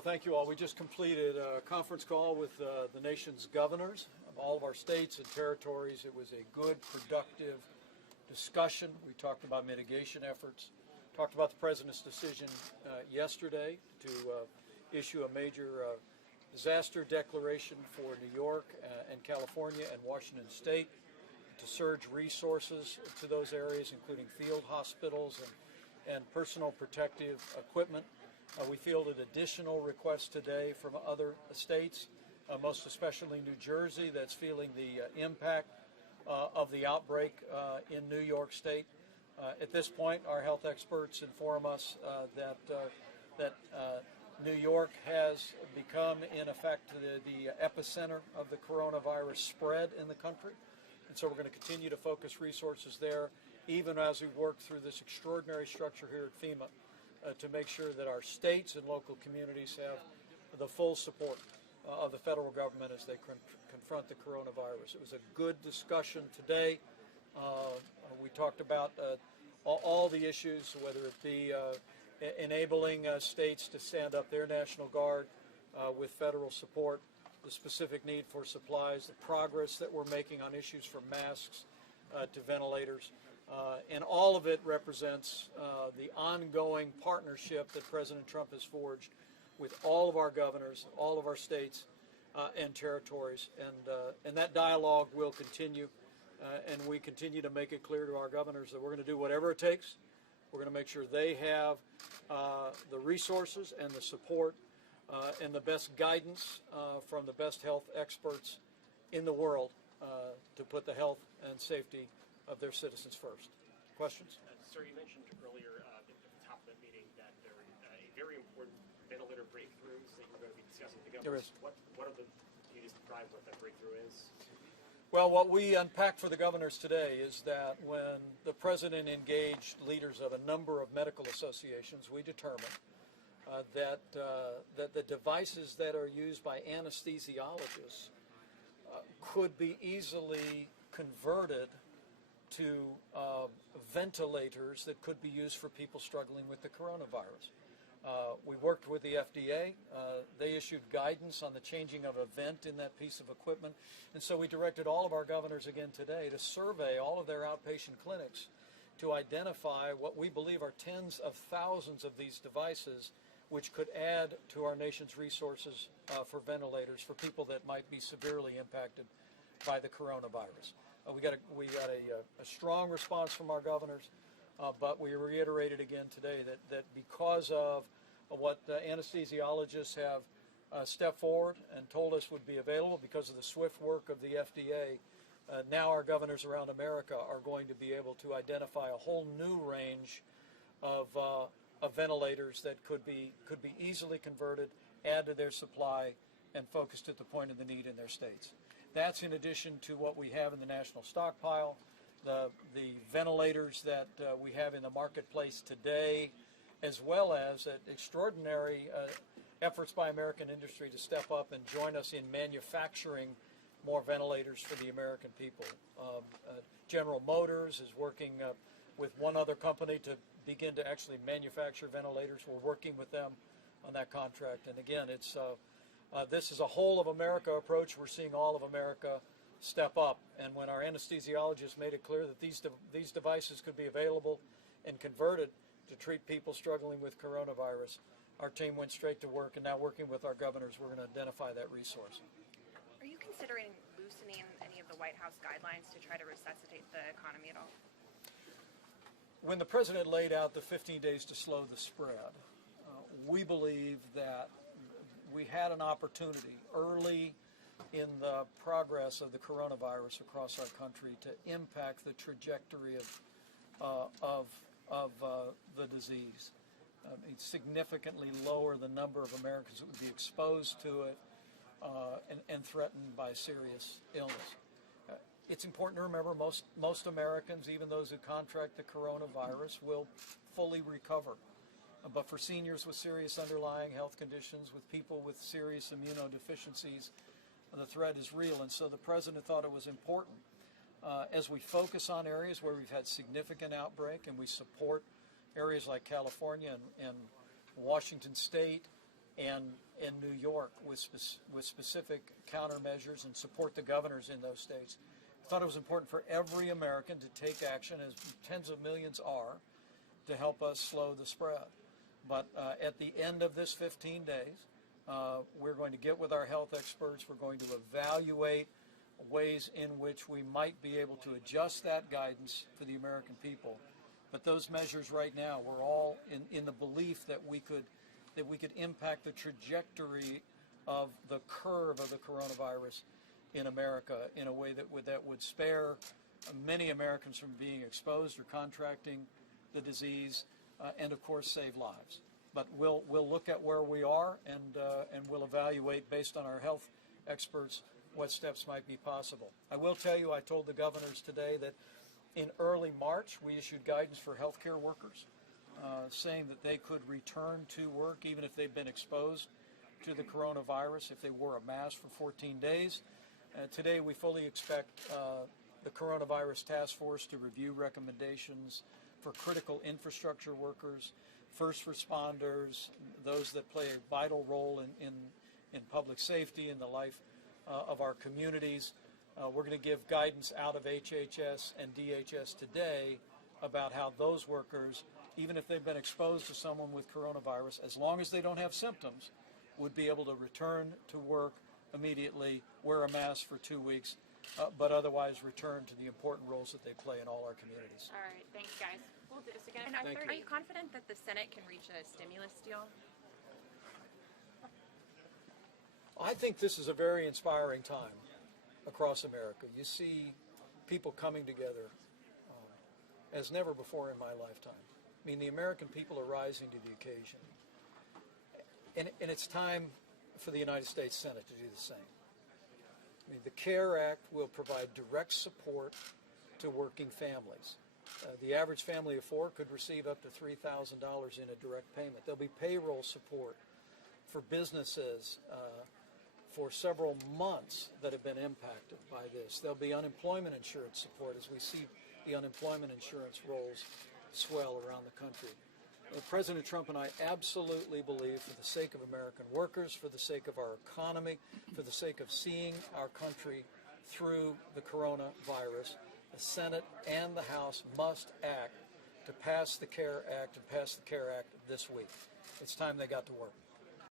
Well, thank you all. We just completed a conference call with the nation's governors of all of our states and territories. It was a good, productive discussion. We talked about mitigation efforts, talked about the President's decision yesterday to issue a major disaster declaration for New York and California and Washington State, to surge resources to those areas, including field hospitals and personal protective equipment. We fielded additional requests today from other states, most especially New Jersey, that's feeling the impact of the outbreak in New York State. At this point, our health experts inform us that New York has become, in effect, the epicenter of the coronavirus spread in the country. And so we're going to continue to focus resources there, even as we work through this extraordinary structure here at FEMA to make sure that our states and local communities have the full support of the federal government as they confront the coronavirus. It was a good discussion today. We talked about all the issues, whether it be enabling states to stand up their National Guard with federal support, the specific need for supplies, the progress that we're making on issues from masks to ventilators. And all of it represents the ongoing partnership that President Trump has forged with all of our governors, all of our states and territories. And that dialogue will continue. And we continue to make it clear to our governors that we're going to do whatever it takes. We're going to make sure they have the resources and the support and the best guidance from the best health experts in the world to put the health and safety of their citizens first. Questions? Sir, you mentioned earlier at the top of the meeting that there are very important ventilator breakthroughs that you're going to be discussing with the governors. There is. What are the, can you describe what that breakthrough is? Well, what we unpacked for the governors today is that when the President engaged leaders of a number of medical associations, we determined that the devices that are used by anesthesiologists could be easily converted to ventilators that could be used for people struggling with the coronavirus. We worked with the FDA. They issued guidance on the changing of a vent in that piece of equipment. And so we directed all of our governors again today to survey all of their outpatient clinics to identify what we believe are tens of thousands of these devices which could add to our nation's resources for ventilators for people that might be severely impacted by the coronavirus. We got a strong response from our governors, but we reiterated again today that because of what anesthesiologists have stepped forward and told us would be available, because of the swift work of the FDA, now our governors around America are going to be able to identify a whole new range of ventilators that could be easily converted, add to their supply, and focused at the point of the need in their states. That's in addition to what we have in the national stockpile, the ventilators that we have in the marketplace today, as well as extraordinary efforts by American industry to step up and join us in manufacturing more ventilators for the American people. General Motors is working with one other company to begin to actually manufacture ventilators. We're working with them on that contract. And again, this is a whole of America approach. We're seeing all of America step up. And when our anesthesiologists made it clear that these devices could be available and converted to treat people struggling with coronavirus, our team went straight to work, and now working with our governors, we're going to identify that resource. Are you considering loosening any of the White House guidelines to try to resuscitate the economy at all? When the President laid out the 15 days to slow the spread, we believe that we had an opportunity early in the progress of the coronavirus across our country to impact the trajectory of the disease. Significantly lower the number of Americans that would be exposed to it and threatened by serious illness. It's important to remember most Americans, even those who contract the coronavirus, will fully recover. But for seniors with serious underlying health conditions, with people with serious immunodeficiencies, the threat is real. And so the President thought it was important, as we focus on areas where we've had significant outbreak, and we support areas like California and Washington State and in New York with specific countermeasures and support the governors in those states. I thought it was important for every American to take action, as tens of millions are, to help us slow the spread. But at the end of this 15 days, we're going to get with our health experts. We're going to evaluate ways in which we might be able to adjust that guidance for the American people. But those measures right now, we're all in the belief that we could impact the trajectory of the curve of the coronavirus in America in a way that would spare many Americans from being exposed or contracting the disease, and of course save lives. But we'll look at where we are, and we'll evaluate based on our health experts what steps might be possible. I will tell you, I told the governors today that in early March we issued guidance for healthcare workers, saying that they could return to work even if they've been exposed to the coronavirus if they wore a mask for 14 days. Today we fully expect the Coronavirus Task Force to review recommendations for critical infrastructure workers, first responders, those that play a vital role in public safety and the life of our communities. We're going to give guidance out of HHS and DHS today about how those workers, even if they've been exposed to someone with coronavirus, as long as they don't have symptoms, would be able to return to work immediately, wear a mask for 2 weeks, but otherwise return to the important roles that they play in all our communities. All right, thanks, guys. We'll do this again And at Thank 5:30. are you confident that the Senate can reach a stimulus deal? I think this is a very inspiring time across America. You see people coming together as never before in my lifetime. I mean, the American people are rising to the occasion. And it's time for the United States Senate to do the same. I mean, the CARE Act will provide direct support to working families. The average family of four could receive up to $3,000 in a direct payment. There'll be payroll support for businesses for several months that have been impacted by this. There'll be unemployment insurance support as we see the unemployment insurance rolls swell around the country. President Trump and I absolutely believe, for the sake of American workers, for the sake of our economy, for the sake of seeing our country through the coronavirus, the Senate and the House must act to pass the CARE Act and pass the CARE Act this week. It's time they got to work.